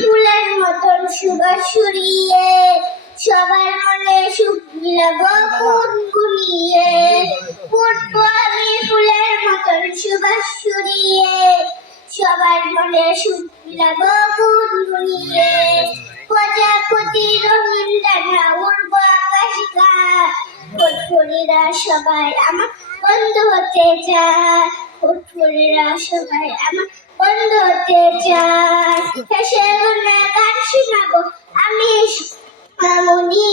ফুলের মতন সুবাস ছড়িয়ে সবার মনে সুখ বিলাবো গুনগুনিয়ে। ফুটবো আমি ফুলের মতন সুবাস ছড়িয়ে সবার মনে সুখ বিলাবো গুনগুনিয়ে। প্রজাপতি রঙিন ডানা উড়বো আকাশ গায়, ফুটফুরেরা সবাই আমার বন্ধু হতে চায়, ফুটফুরেরা সবাই আমার বন্ধু হতে চায়। হেসে গুনে গান শোনাবো আমি মামুনি,